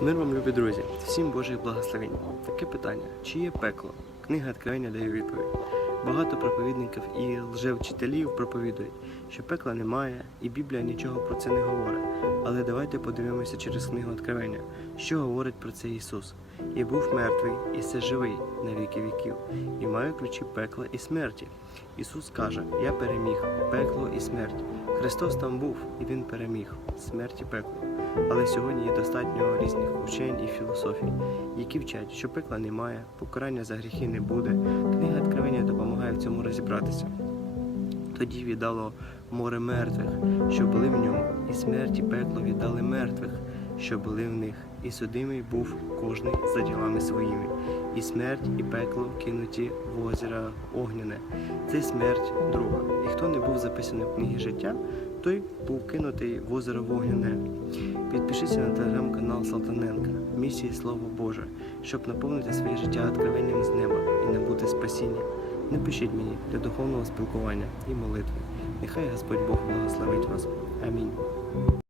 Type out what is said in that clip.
Мир вам, любі друзі, всім Божих благословень. Таке питання: чи є пекло? Книга Откровення дає відповідь. Багато проповідників і лжевчителів проповідують, що пекла немає, і Біблія нічого про це не говорить. Але давайте подивимося через книгу Откровення, що говорить про це Ісус. І був мертвий, і все живий на віки віків, і маю ключі пекла і смерті. Ісус каже: Я переміг пекло і смерть. Христос там був, і Він переміг смерть і пекло. Але сьогодні є достатньо різних учень і філософій, які вчать, що пекла немає, покарання за гріхи не буде. Книга Откровення допомагає в цьому розібратися. Тоді віддало море мертвих, що були в ньому, і смерть і пекло віддали мертвих, що були в них, і судимий був кожний за ділами своїми, і смерть і пекло кинуті в озеро огняне. Це смерть друга. І хто не був записаний в книгі життя, той був кинутий в озеро вогняне. Підпишіться на телеграм-канал Салтаненка Місії Слово Боже, щоб наповнити своє життя откровенням з неба і набути спасіння. Напишіть мені для духовного спілкування і молитви. Нехай Господь Бог благословить вас. Амінь.